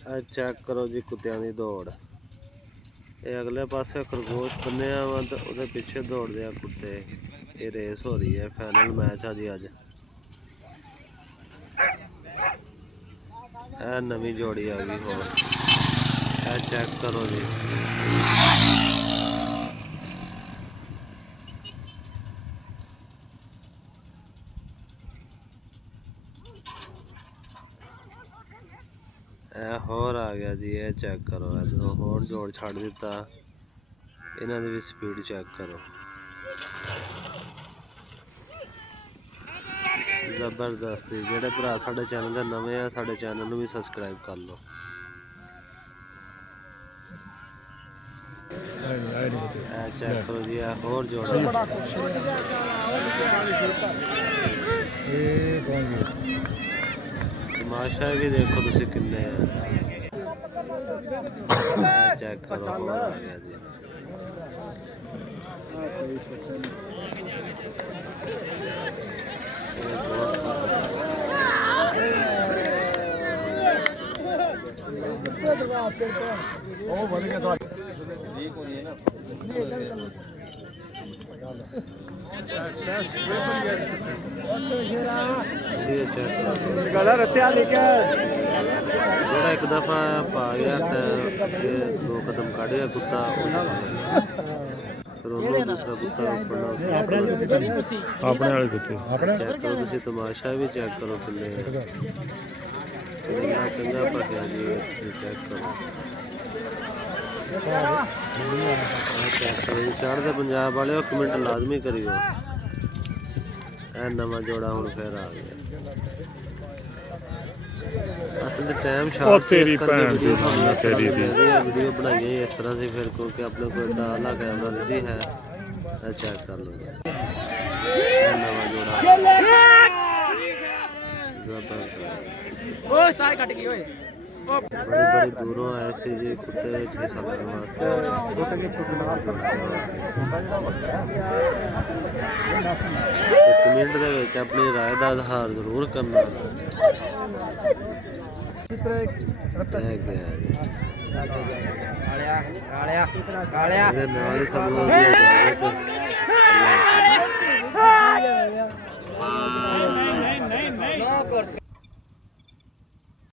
Check करो जी कुत्तियां दी दौड़। ये अगले पासे खरगोश बन्ने वा तो उहदे पिछे दौड़दे आ कुत्ते। ये रेस हो रही है, फाइनल मैच आ जी अज। ए नवी जोड़ी आ गई होर, ए चेक करो जी। होर आ गया जी, ये चेक करो। इधरों होर जोड़ छड़ दिता, इन्हां दी भी स्पीड चेक करो। जबरदस्त। जेड़े भरा साडे चैनल दे नवे आ, साडे चैनल नूं भी सबसक्राइब कर लो। चेक करो जी, होर जोड़ तमाशा भी देखो तुसी किन्ने चेक करो। होर आ गया जी। एक दफा पा गया दो कदम काट गया कुत्ता, फिर उन्होंने दूसरा कुत्ता अपने वाले कुत्ते चेक करो तुसी। तमाशा भी चेक करो किन्ने चंगा भखिया जी। चेक करो, चढ़ते पंजाब वाले कमेंट लाजमी करियो। ए नवा जोड़ा हुण फिर आ गया। असल टाइम शॉर्ट से इस करके वीडियो बनाई इस तरह से, फिर क्योंकि अपने को एडा आला कैमरा नहीं है। चेक कर लो नवा जोड़ा जबरदस्त। बड़ी बड़ी दूरों आए सी जी कुत्ते हिस्सा लेने वास्ते। कमेंट दे विच अपनी राय का इजहार जरूर करना। सब लोग